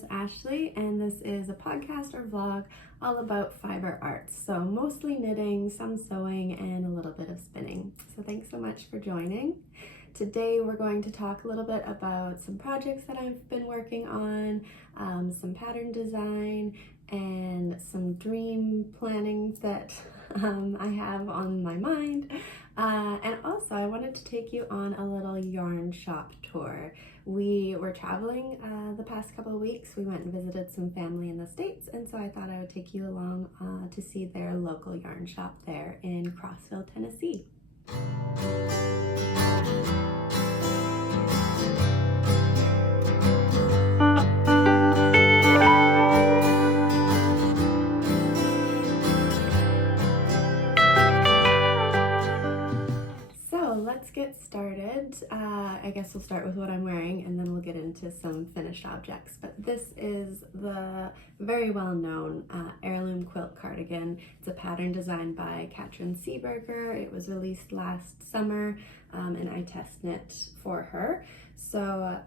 is Ashley, and this is a podcast or vlog all about fiber arts. So mostly knitting, some sewing, and a little bit of spinning. So thanks so much for joining. Today we're going to talk a little bit about some projects that I've been working on, some pattern design, and some dream planning that I have on my mind. And also I wanted to take you on a little yarn shop tour. We were traveling the past couple of weeks. We went and visited some family in the States, and so I thought I would take you along to see their local yarn shop there in Crossville, Tennessee. Let's get started. I guess we'll start with what I'm wearing and then we'll get into some finished objects. But this is the very well-known Heirloom quilt cardigan. It's a pattern designed by Katryn Seeburger. It was released last summer and I test knit for her. So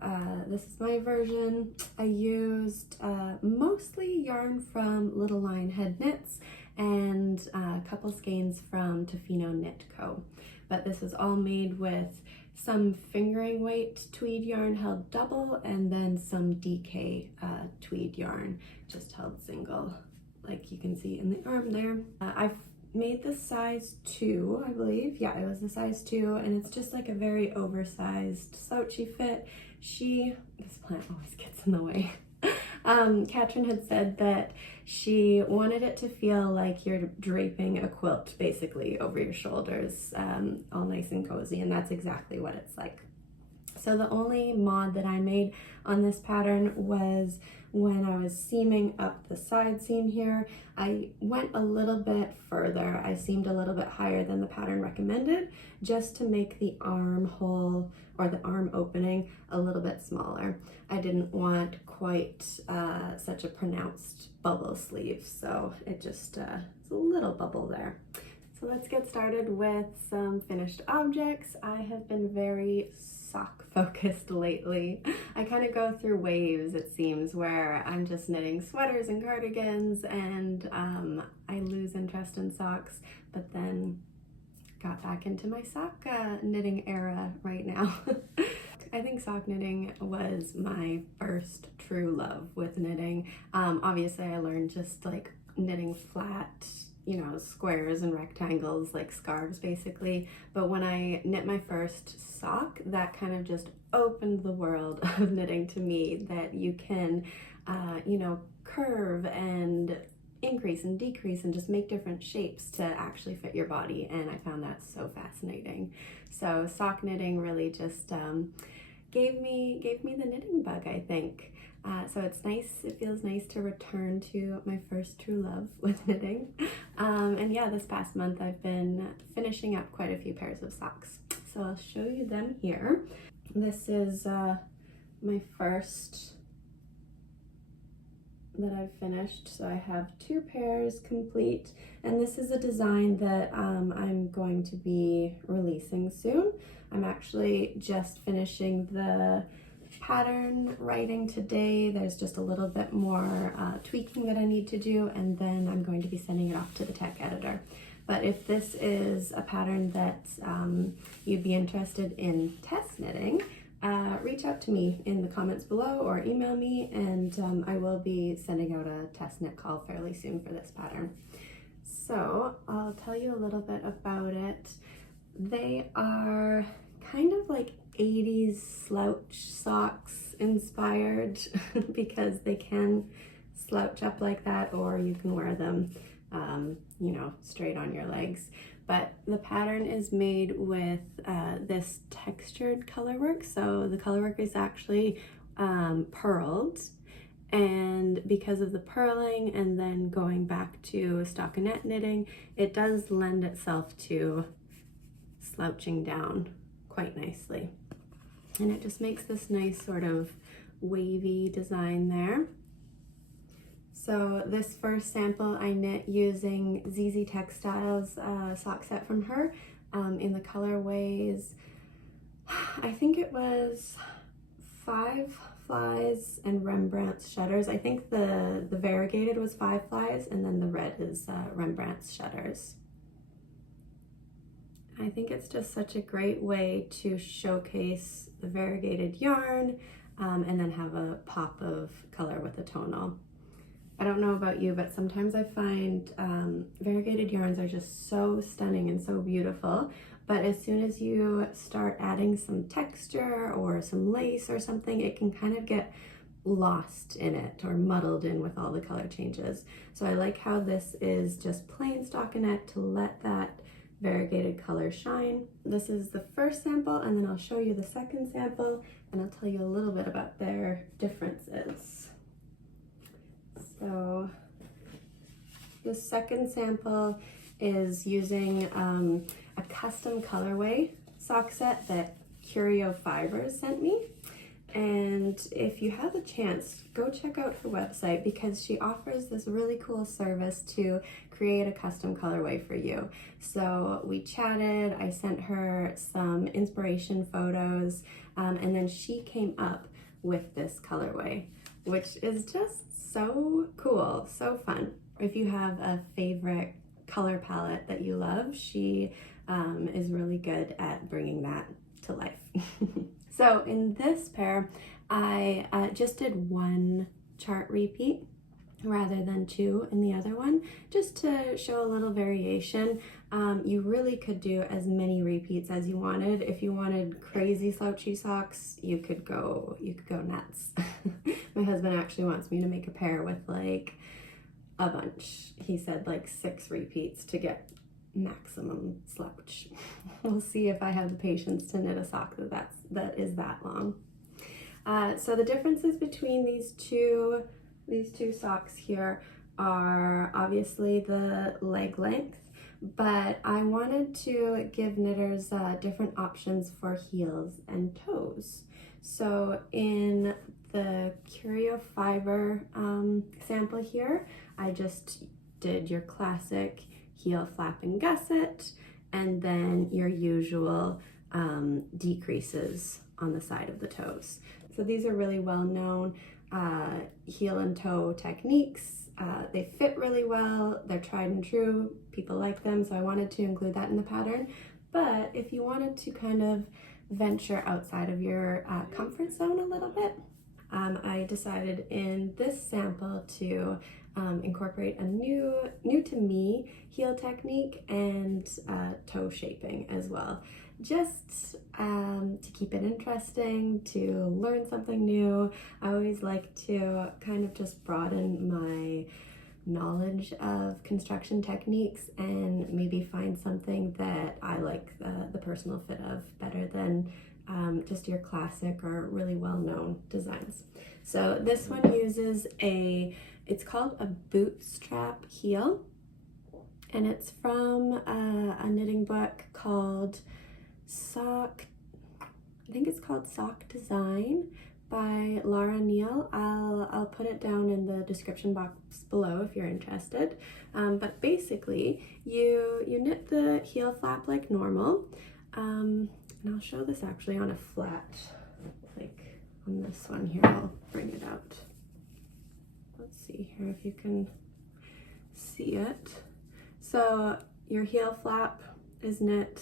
this is my version. I used mostly yarn from Little Lionhead Knits and a couple skeins from Tofino Knit Co. But this is all made with some fingering weight tweed yarn held double and then some DK tweed yarn just held single, like you can see in the arm there. I've made this size 2, I believe. Yeah, it was the size 2, and it's just like a very oversized slouchy fit. This plant always gets in the way. Katryn had said that she wanted it to feel like you're draping a quilt basically over your shoulders, all nice and cozy, and that's exactly what it's like. So the only mod that I made on this pattern was when I was seaming up the side seam here. I went a little bit further. I seamed a little bit higher than the pattern recommended just to make the armhole or the arm opening a little bit smaller. I didn't want quite such a pronounced bubble sleeve, so it just it's a little bubble there. So let's get started with some finished objects. I have been very sock focused lately. I kind of go through waves, it seems, where I'm just knitting sweaters and cardigans and I lose interest in socks, but then got back into my sock knitting era right now. I think sock knitting was my first true love with knitting. Obviously I learned just like knitting flat, you know, squares and rectangles, like scarves basically. But when I knit my first sock, that kind of just opened the world of knitting to me, that you can, you know, curve and increase and decrease and just make different shapes to actually fit your body. And I found that so fascinating. So sock knitting really just gave me the knitting bug, I think. So it's nice, it feels nice to return to my first true love with knitting. And yeah, this past month I've been finishing up quite a few pairs of socks. So I'll show you them here. This is my first that I've finished. So I have 2 pairs complete, and this is a design that I'm going to be releasing soon. I'm actually just finishing the pattern writing today. There's just a little bit more tweaking that I need to do, and then I'm going to be sending it off to the tech editor. But if this is a pattern that you'd be interested in test knitting, reach out to me in the comments below or email me, and I will be sending out a test knit call fairly soon for this pattern. So I'll tell you a little bit about it. They are kind of like 80s slouch socks inspired because they can slouch up like that, or you can wear them you know, straight on your legs. But the pattern is made with this textured colorwork. So the colorwork is actually purled, and because of the purling and then going back to stockinette knitting, it does lend itself to slouching down quite nicely. And it just makes this nice sort of wavy design there. So this first sample I knit using Zeezee Textiles sock set from her in the colorways, I think it was 5 flies and Rembrandt's shutters. I think the variegated was 5 flies, and then the red is Rembrandt's shutters. I think it's just such a great way to showcase the variegated yarn and then have a pop of color with a tonal. I don't know about you, but sometimes I find variegated yarns are just so stunning and so beautiful, but as soon as you start adding some texture or some lace or something, it can kind of get lost in it or muddled in with all the color changes. So I like how this is just plain stockinette to let that variegated color shine. This is the first sample, and then I'll show you the second sample and I'll tell you a little bit about their differences. So the second sample is using a custom colorway sock set that Curio Fiber sent me. And if you have a chance, go check out her website because she offers this really cool service to create a custom colorway for you. So we chatted, I sent her some inspiration photos, and then she came up with this colorway, which is just so cool, so fun. If you have a favorite color palette that you love, she is really good at bringing that to life. So in this pair, I just did 1 chart repeat rather than 2 in the other one, just to show a little variation. You really could do as many repeats as you wanted. If you wanted crazy slouchy socks, you could go nuts. My husband actually wants me to make a pair with like a bunch. He said like 6 repeats to get maximum slouch. We'll see if I have the patience to knit a sock that is that long. So the differences between these two socks here are obviously the leg length, but I wanted to give knitters different options for heels and toes. So in the Curio Fiber sample here, I just did your classic heel flap and gusset, and then your usual decreases on the side of the toes. So these are really well known heel and toe techniques. They fit really well, they're tried and true, people like them, so I wanted to include that in the pattern. But if you wanted to kind of venture outside of your comfort zone a little bit, I decided in this sample to incorporate a new to me heel technique and toe shaping as well, just to keep it interesting, to learn something new. I always like to kind of just broaden my knowledge of construction techniques and maybe find something that I like the personal fit of better than just your classic or really well-known designs. So this one uses it's called a bootstrap heel, and it's from a knitting book called Sock Design by Lara and Neel. I'll put it down in the description box below if you're interested. But basically, you knit the heel flap like normal, and I'll show this actually on a flat, like on this one here. I'll bring it out. Let's see here if you can see it. So your heel flap is knit,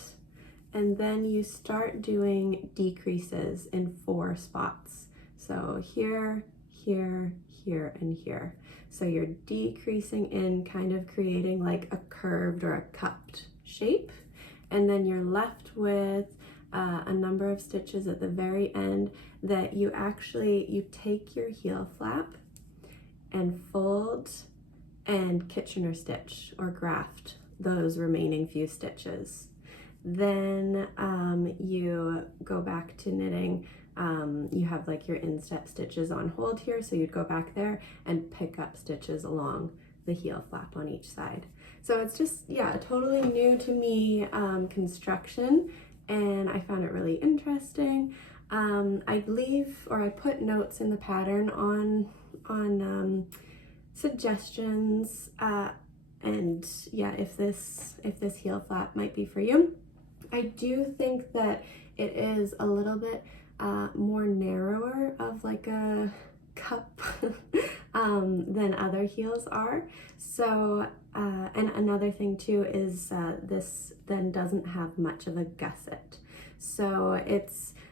and then you start doing decreases in 4 spots. So here, here, here, and here. So you're decreasing in, kind of creating like a curved or a cupped shape, and then you're left with a number of stitches at the very end that you take your heel flap and fold and Kitchener stitch or graft those remaining few stitches. Then you go back to knitting. You have like your instep stitches on hold here, so you'd go back there and pick up stitches along the heel flap on each side. So it's just, yeah, totally new to me construction, and I found it really interesting. I put notes in the pattern on suggestions, and yeah, if this heel flap might be for you. I do think that it is a little bit more narrower of like a cup than other heels are. So, and another thing too is this then doesn't have much of a gusset. So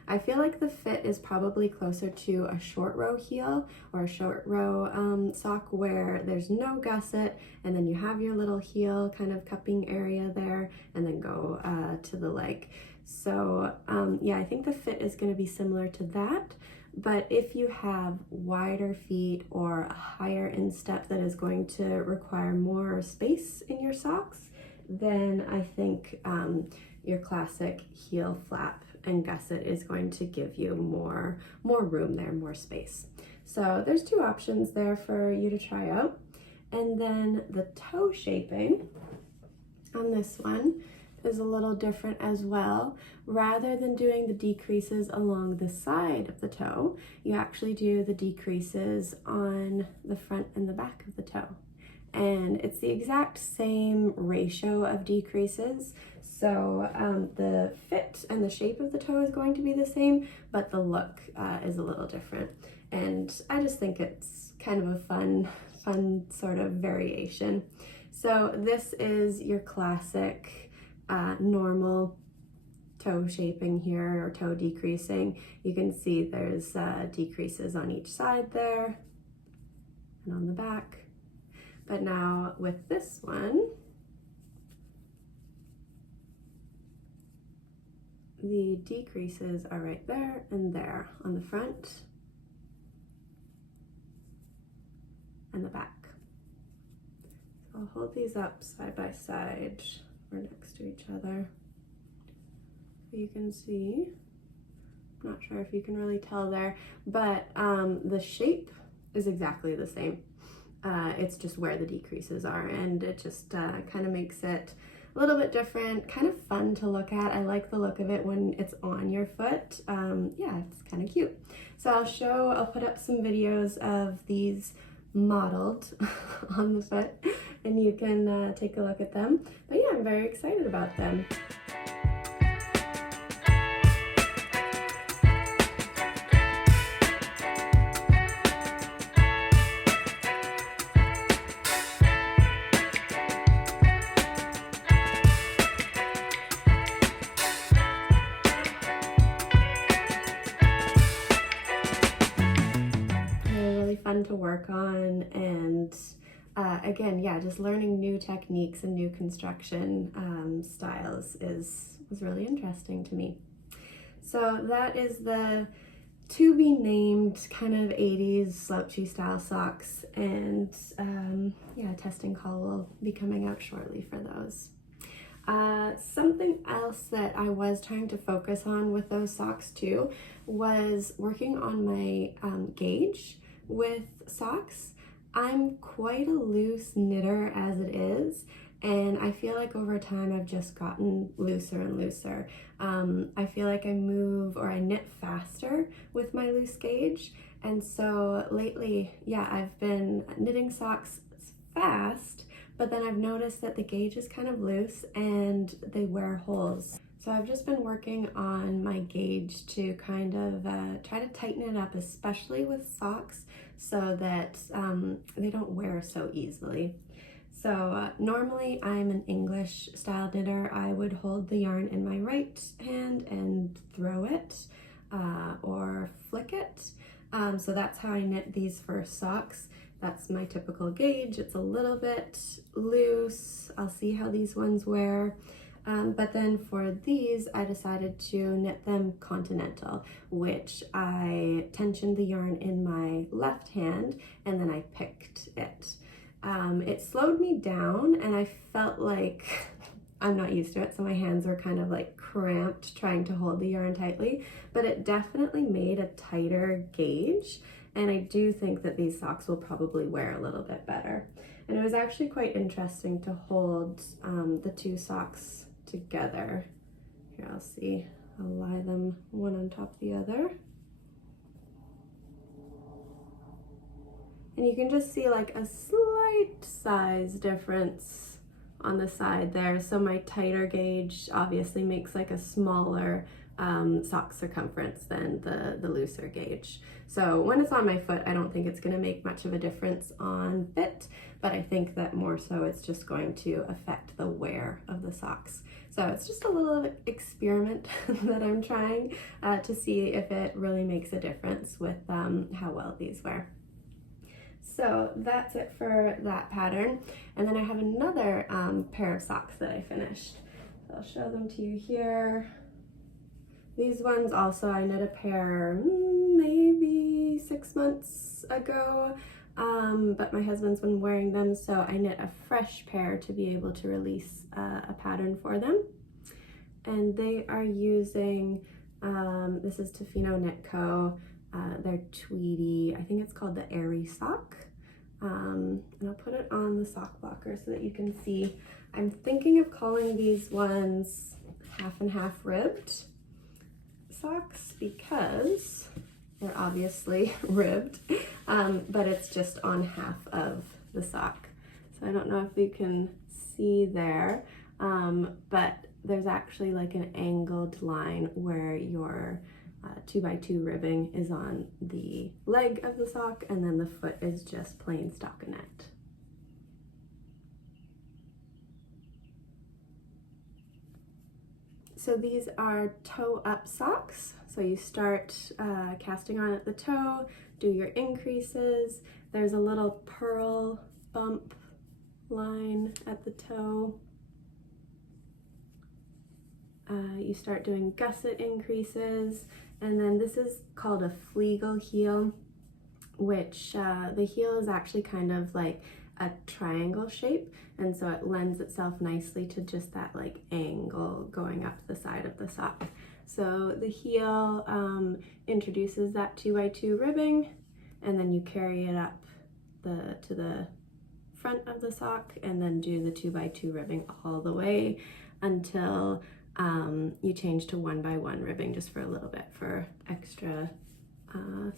I feel like the fit is probably closer to a short row heel or a short row sock where there's no gusset, and then you have your little heel kind of cupping area there, and then go to the leg. So yeah, I think the fit is going to be similar to that. But if you have wider feet or a higher instep that is going to require more space in your socks, then I think your classic heel flap and gusset is going to give you more room there, more space. So there's two options there for you to try out. And then the toe shaping on this one is a little different as well. Rather than doing the decreases along the side of the toe, you actually do the decreases on the front and the back of the toe. And it's the exact same ratio of decreases. So the fit and the shape of the toe is going to be the same, but the look is a little different. And I just think it's kind of a fun sort of variation. So this is your classic normal toe shaping here, or toe decreasing. You can see there's decreases on each side there and on the back. But now with this one, the decreases are right there and there on the front and the back. So I'll hold these up side by side or next to each other. You can see, I'm not sure if you can really tell there, but the shape is exactly the same. It's just where the decreases are, and it just kind of makes it a little bit different, kind of fun to look at. I like the look of it when it's on your foot. Yeah, it's kind of cute. So I'll put up some videos of these modeled on the foot, and you can take a look at them. But yeah, I'm very excited about them. Fun to work on, and again, yeah, just learning new techniques and new construction styles was really interesting to me. So that is the to be named kind of 80s slouchy style socks, and yeah, testing call will be coming out shortly for those. Something else that I was trying to focus on with those socks too was working on my gauge with socks. I'm quite a loose knitter as it is, and I feel like over time I've just gotten looser and looser. I feel like I move or I knit faster with my loose gauge, and so lately, yeah, I've been knitting socks fast, but then I've noticed that the gauge is kind of loose and they wear holes. So I've just been working on my gauge to kind of try to tighten it up, especially with socks, so that they don't wear so easily. So normally I'm an English style knitter. I would hold the yarn in my right hand and throw it or flick it. So that's how I knit these first socks. That's my typical gauge. It's a little bit loose. I'll see how these ones wear. But then for these, I decided to knit them continental, which I tensioned the yarn in my left hand and then I picked it. It slowed me down, and I felt like I'm not used to it, so my hands were kind of like cramped trying to hold the yarn tightly, but it definitely made a tighter gauge, and I do think that these socks will probably wear a little bit better. And it was actually quite interesting to hold the two socks together. Here, I'll lie them one on top of the other. And you can just see like a slight size difference on the side there. So my tighter gauge obviously makes like a smaller sock circumference than the looser gauge. So when it's on my foot, I don't think it's going to make much of a difference on fit, but I think that more so it's just going to affect the wear of the socks. So it's just a little experiment that I'm trying to see if it really makes a difference with how well these wear. So that's it for that pattern. And then I have another pair of socks that I finished. So I'll show them to you here. These ones also, I knit a pair maybe 6 months ago, but my husband's been wearing them, so I knit a fresh pair to be able to release a pattern for them. And they are using, this is Tofino Knit Co, their tweedy, I think it's called the Airy Sock. And I'll put it on the sock blocker so that you can see. I'm thinking of calling these ones half and half ribbed socks because they're obviously ribbed, but it's just on half of the sock. So I don't know if you can see there, but there's actually like an angled line where your 2x2 ribbing is on the leg of the sock, and then the foot is just plain stockinette. So these are toe up socks. So you start casting on at the toe, do your increases. There's a little purl bump line at the toe. You start doing gusset increases, and then this is called a fleagle heel, which the heel is actually kind of like a triangle shape, and so it lends itself nicely to just that like angle going up the side of the sock. So the heel introduces that 2x2 ribbing, and then you carry it up to the front of the sock and then do the 2x2 ribbing all the way until you change to 1x1 ribbing just for a little bit for extra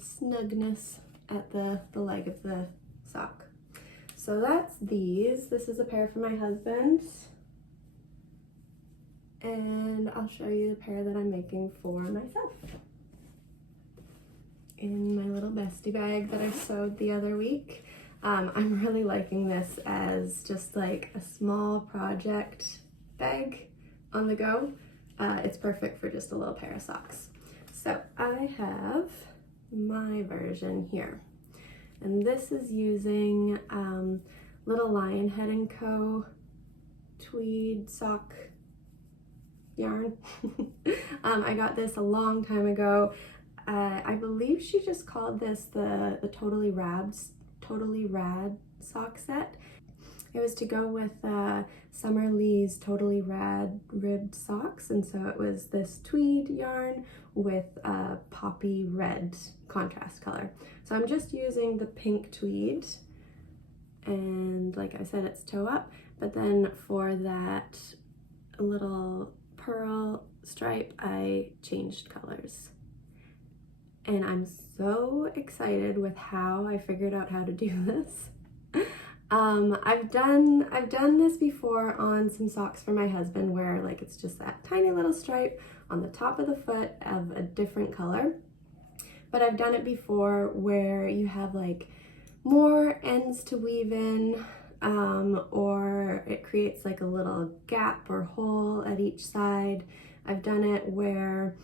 snugness at the leg of the sock. So that's these. This is a pair for my husband. And I'll show you the pair that I'm making for myself. In my little bestie bag that I sewed the other week. I'm really liking this as just like a small project bag on the go. It's perfect for just a little pair of socks. So I have my version here. And this is using little Lionhead Co tweed sock yarn. I got this a long time ago. I believe she just called this the Totally Rad sock set. It was to go with Summer Lee's Totally Rad ribbed socks, and so it was this tweed yarn with a poppy red contrast color. So I'm just using the pink tweed, and like I said, it's toe up, but then for that little pearl stripe, I changed colors. And I'm so excited with how I figured out how to do this. I've done this before on some socks for my husband where like it's just that tiny little stripe on the top of the foot of a different color. But I've done it before where you have like more ends to weave in, or it creates like a little gap or hole at each side. I've done it where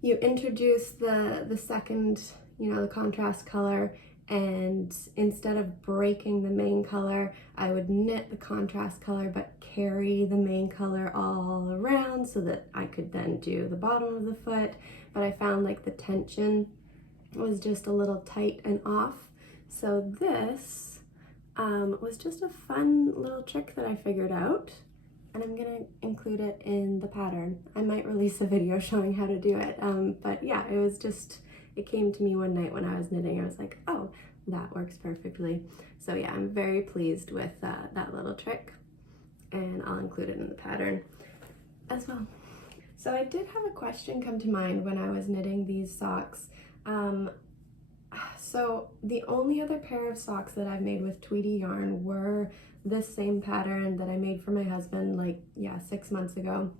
you introduce the second, the contrast color, and instead of breaking the main color, I would knit the contrast color but carry the main color all around so that I could then do the bottom of the foot. But I found like the tension was just a little tight and off. So this was just a fun little trick that I figured out, and I'm gonna include it in the pattern. I might release a video showing how to do it, but yeah, it came to me one night when I was knitting. I was like, oh, that works perfectly. So yeah, I'm very pleased with that little trick, and I'll include it in the pattern as well. So I did have a question come to mind when I was knitting these socks. So the only other pair of socks that I've made with Tweedy yarn were this same pattern that I made for my husband 6 months ago.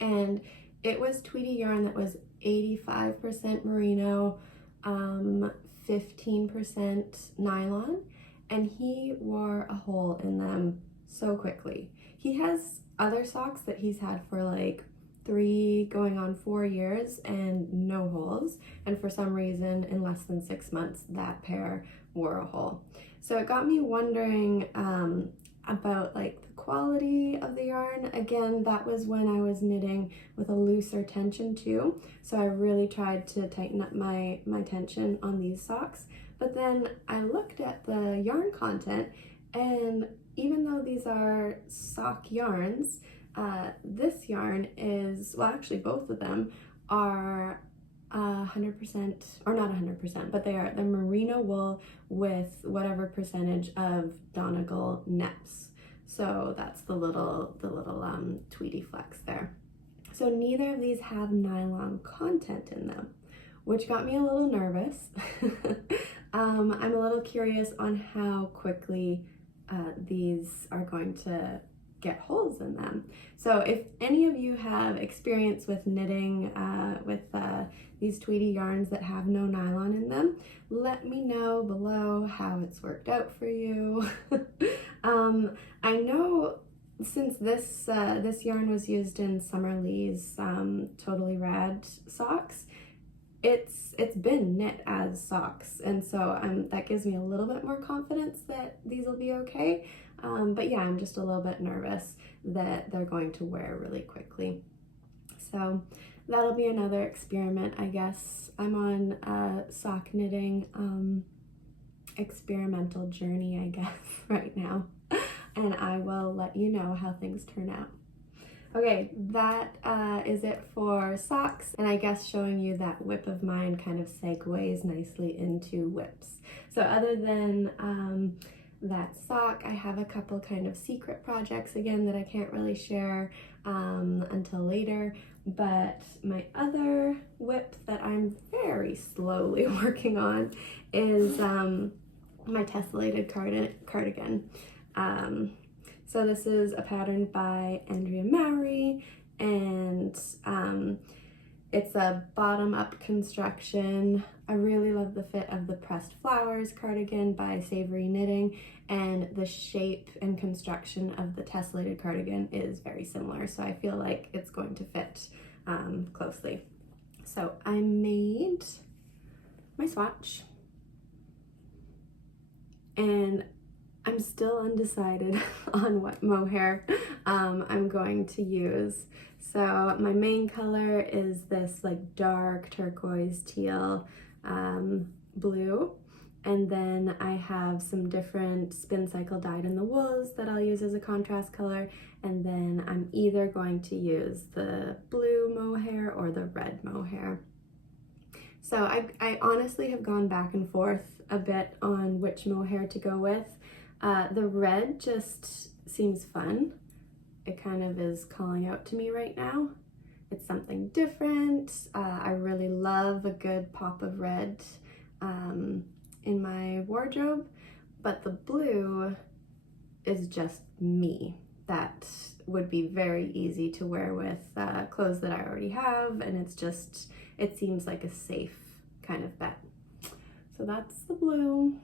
And It was Tweety yarn that was 85% merino, 15% nylon, and he wore a hole in them so quickly. He has other socks that he's had for like 3 going on 4 years and no holes, and for some reason in less than 6 months that pair wore a hole. So it got me wondering about like the quality of the yarn. Again, that was when I was knitting with a looser tension too, so I really tried to tighten up my tension on these socks. But then I looked at the yarn content, and even though these are sock yarns, this yarn is, well, actually both of them are 100%, or not 100%, but they're merino wool with whatever percentage of Donegal neps. So that's the little Tweety flex there. So neither of these have nylon content in them, which got me a little nervous. I'm a little curious on how quickly these are going to get holes in them. So if any of you have experience with knitting with these Tweety yarns that have no nylon in them, let me know below how it's worked out for you. I know since this yarn was used in Summer Lee's Totally Rad socks, it's been knit as socks, and so that gives me a little bit more confidence that these will be okay. But yeah, I'm just a little bit nervous that they're going to wear really quickly. So that'll be another experiment, I guess. I'm on a sock knitting experimental journey, I guess, right now. And I will let you know how things turn out. Okay, that is it for socks, and I guess showing you that whip of mine kind of segues nicely into whips. So other than that sock, I have a couple kind of secret projects again that I can't really share until later, but my other whip that I'm very slowly working on is my Tesselated cardigan. So this is a pattern by Andrea Mowry, and it's a bottom-up construction. I really love the fit of the Pressed Flowers cardigan by Savory Knitting, and the shape and construction of the Tesselated cardigan is very similar, so I feel like it's going to fit closely. So I made my swatch, and I'm still undecided on what mohair I'm going to use. So my main color is this like dark turquoise teal blue, and then I have some different Spincycle Dyed in the wools that I'll use as a contrast color, and then I'm either going to use the blue mohair or the red mohair. So I honestly have gone back and forth a bit on which mohair to go with. The red just seems fun. It kind of is calling out to me right now. It's something different. I really love a good pop of red in my wardrobe, but the blue is just me. That would be very easy to wear with clothes that I already have, and it seems like a safe kind of bet. So that's the blue.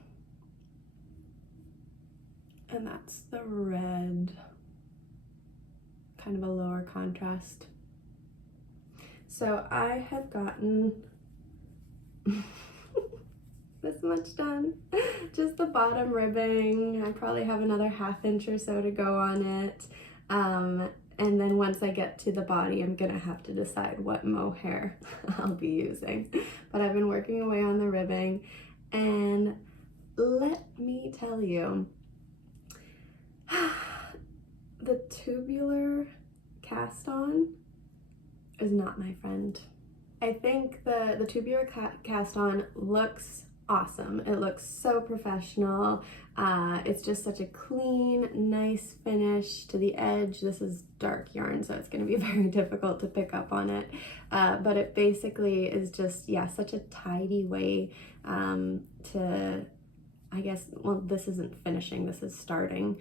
And that's the red, kind of a lower contrast. So I have gotten this much done. Just the bottom ribbing. I probably have another ½ inch or so to go on it. And then once I get to the body, I'm gonna have to decide what mohair I'll be using. But I've been working away on the ribbing, and let me tell you, the tubular cast on is not my friend. I think the tubular cast on looks awesome. It looks so professional. It's just such a clean, nice finish to the edge. This is dark yarn, so it's going to be very difficult to pick up on it. But it basically is just, yeah, such a tidy way to, I guess, well, this isn't finishing, this is starting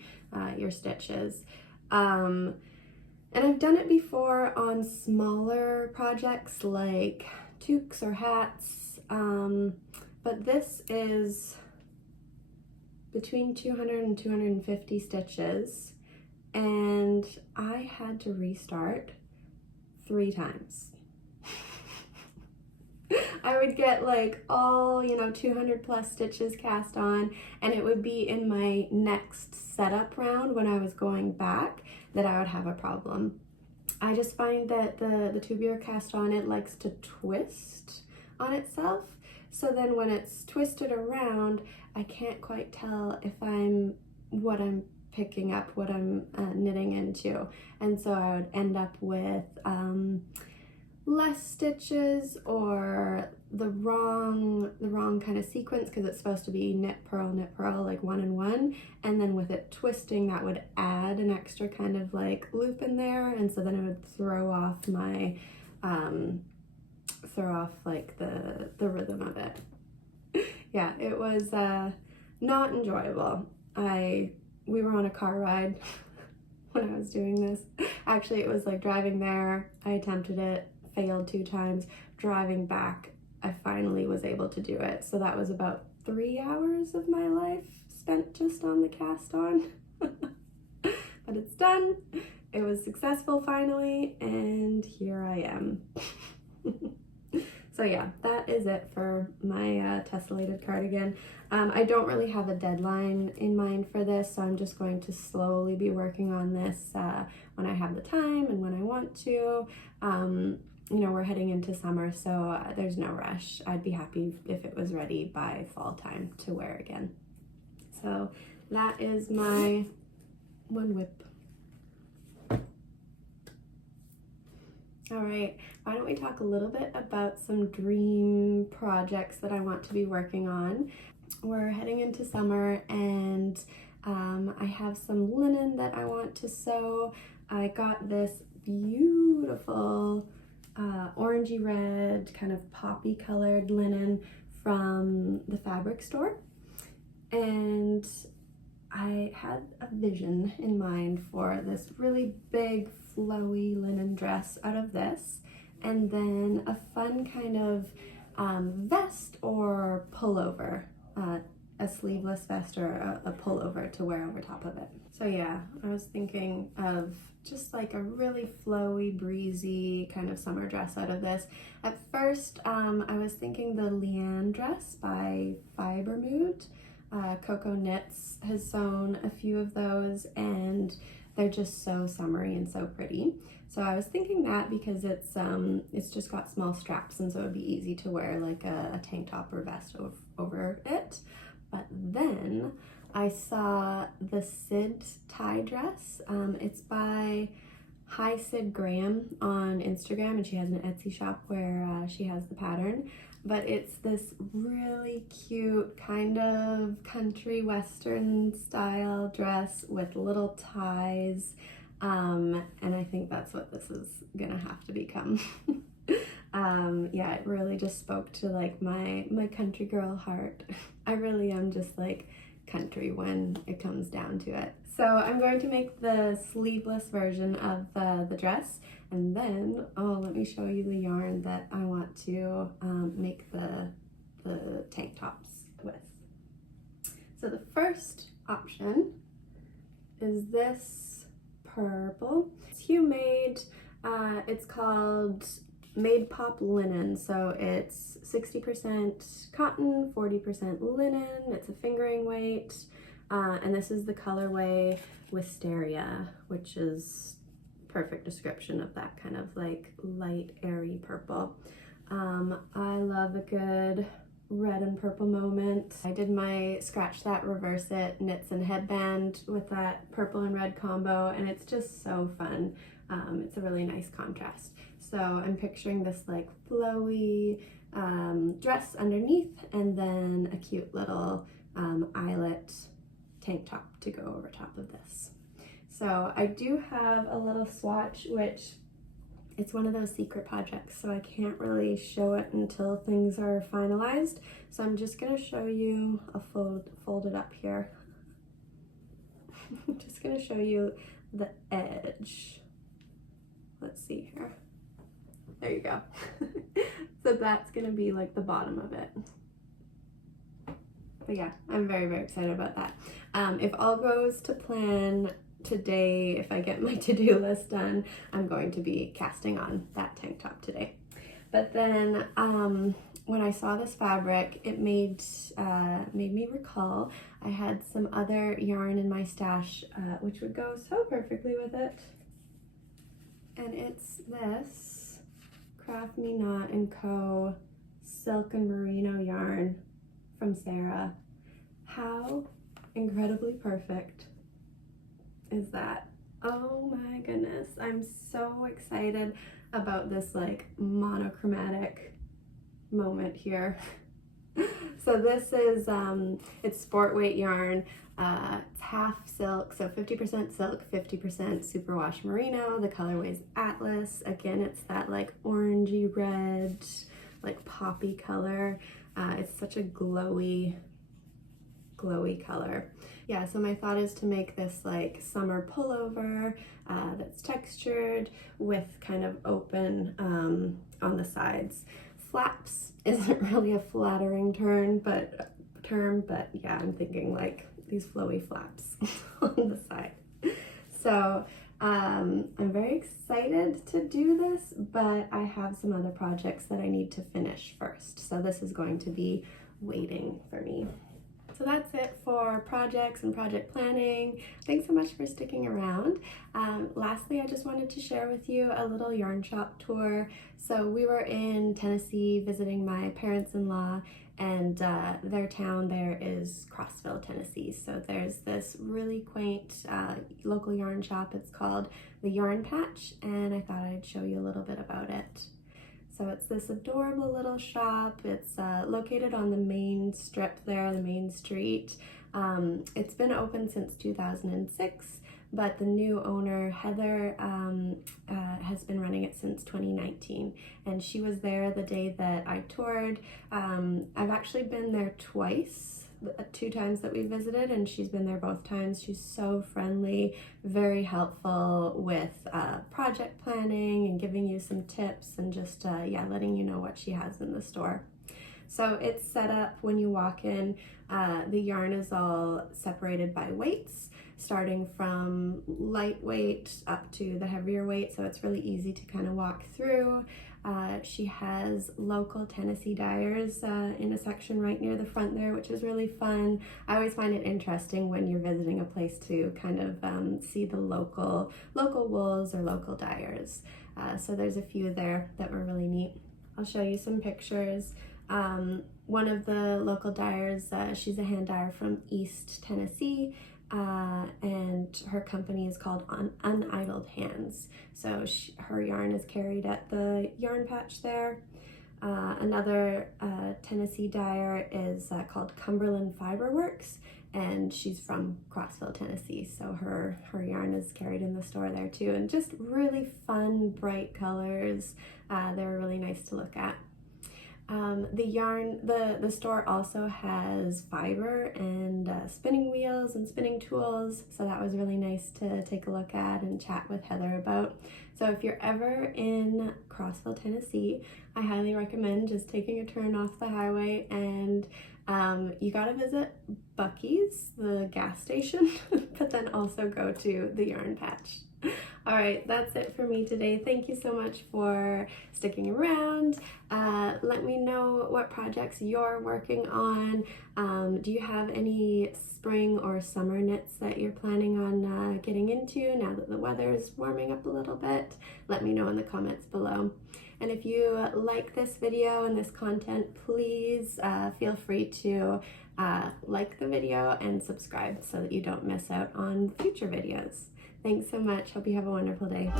your stitches. And And I've done it before on smaller projects like toques or hats, but this is between 200 and 250 stitches, and I had to restart 3 times. I would get like all, 200 plus stitches cast on, and it would be in my next setup round when I was going back that I would have a problem. I just find that the tubular cast on, it likes to twist on itself. So then when it's twisted around, I can't quite tell if what I'm picking up, what I'm knitting into. And so I would end up with less stitches or the wrong kind of sequence, because it's supposed to be knit purl, like 1 and 1, and then with it twisting, that would add an extra kind of like loop in there, and so then it would throw off my like the rhythm of it. Yeah, it was not enjoyable. We were on a car ride when I was doing this. Actually, it was like driving there, I attempted it, failed 2 times. Driving back, I finally was able to do it. So that was about 3 hours of my life spent just on the cast on. But it's done. It was successful finally, and here I am. So yeah, that is it for my Tesselated cardigan. I don't really have a deadline in mind for this, so I'm just going to slowly be working on this when I have the time and when I want to. We're heading into summer, so there's no rush. I'd be happy if it was ready by fall time to wear again. So that is my one whip. All right, why don't we talk a little bit about some dream projects that I want to be working on. We're heading into summer, and I have some linen that I want to sew. I got this beautiful orangey red, kind of poppy colored linen from the fabric store, and I had a vision in mind for this really big flowy linen dress out of this, and then a fun kind of vest or pullover, a sleeveless vest or a pullover to wear over top of it. So yeah, I was thinking of just like a really flowy, breezy kind of summer dress out of this. At first, I was thinking the Leanne dress by Fiber Mood. Coco Knits has sewn a few of those, and they're just so summery and so pretty. So I was thinking that because it's just got small straps, and so it would be easy to wear like a tank top or vest over it. But then I saw the Sid tie dress. It's by Hi Sid Graham on Instagram, and she has an Etsy shop where she has the pattern. But it's this really cute kind of country western style dress with little ties, and I think that's what this is gonna have to become. Yeah, it really just spoke to like my country girl heart. I really am just like country when it comes down to it. So I'm going to make the sleeveless version of the dress, and then, let me show you the yarn that I want to make the tank tops with. So the first option is this purple. It's Hue Made. It's called Made Pop Linen, so it's 60% cotton, 40% linen. It's a fingering weight, and this is the colorway Wisteria, which is perfect description of that kind of like light, airy purple. I love a good red and purple moment. I did my Scratch That, Reverse It knits and headband with that purple and red combo, and it's just so fun. It's a really nice contrast. So I'm picturing this like flowy dress underneath, and then a cute little eyelet tank top to go over top of this. So I do have a little swatch, which it's one of those secret projects, so I can't really show it until things are finalized. So I'm just gonna show you, I'll fold it up here. I'm just gonna show you the edge let's see here. There you go. So that's gonna be like the bottom of it. But yeah, I'm very, very excited about that. If all goes to plan today, if I get my to-do list done, I'm going to be casting on that tank top today. But then when I saw this fabric, it made me recall I had some other yarn in my stash which would go so perfectly with it. And it's this Craft Me Not & Co. Silk and Merino yarn from Sarah. How incredibly perfect is that? Oh my goodness, I'm so excited about this like monochromatic moment here. So this is it's sport weight yarn. It's half silk, so 50% silk, 50% superwash merino. The colorway is Atlas. Again, it's that like orangey red, like poppy color. It's such a glowy color. Yeah, so my thought is to make this like summer pullover that's textured with kind of open on the sides. Flaps isn't really a flattering term, but yeah, I'm thinking like these flowy flaps on the side. So I'm very excited to do this, but I have some other projects that I need to finish first. So this is going to be waiting for me. So that's it for projects and project planning. Thanks so much for sticking around. Lastly, I just wanted to share with you a little yarn shop tour. So we were in Tennessee visiting my parents-in-law, and their town there is Crossville, Tennessee. So there's this really quaint local yarn shop. It's called the Yarn Patch, and I thought I'd show you a little bit about it. So it's this adorable little shop. It's located on the main strip there, the main street. It's been open since 2006, but the new owner, Heather, has been running it since 2019. And she was there the day that I toured. I've actually been there twice. 2 times that we visited, and she's been there both times. She's so friendly, very helpful with project planning and giving you some tips and just yeah, letting you know what she has in the store. So it's set up when you walk in, the yarn is all separated by weights, starting from lightweight up to the heavier weight, so it's really easy to kind of walk through. She has local Tennessee dyers in a section right near the front there, which is really fun. I always find it interesting when you're visiting a place to kind of see the local wools or local dyers. So there's a few there that were really neat. I'll show you some pictures. One of the local dyers, she's a hand dyer from East Tennessee. And her company is called Unidled Hands. So her yarn is carried at the yarn patch there. Another Tennessee dyer is called Cumberland Fiber Works, and she's from Crossville, Tennessee. So her yarn is carried in the store there too, and just really fun, bright colors. They were really nice to look at. The store also has fiber and spinning wheels and spinning tools, so that was really nice to take a look at and chat with Heather about. So if you're ever in Crossville, Tennessee, I highly recommend just taking a turn off the highway, and you gotta visit Buc-ee's, the gas station, but then also go to the yarn patch. All right, that's it for me today. Thank you so much for sticking around. Let me know what projects you're working on. Do you have any spring or summer knits that you're planning on getting into now that the weather is warming up a little bit? Let me know in the comments below. And if you like this video and this content, please feel free to like the video and subscribe so that you don't miss out on future videos. Thanks so much. Hope you have a wonderful day.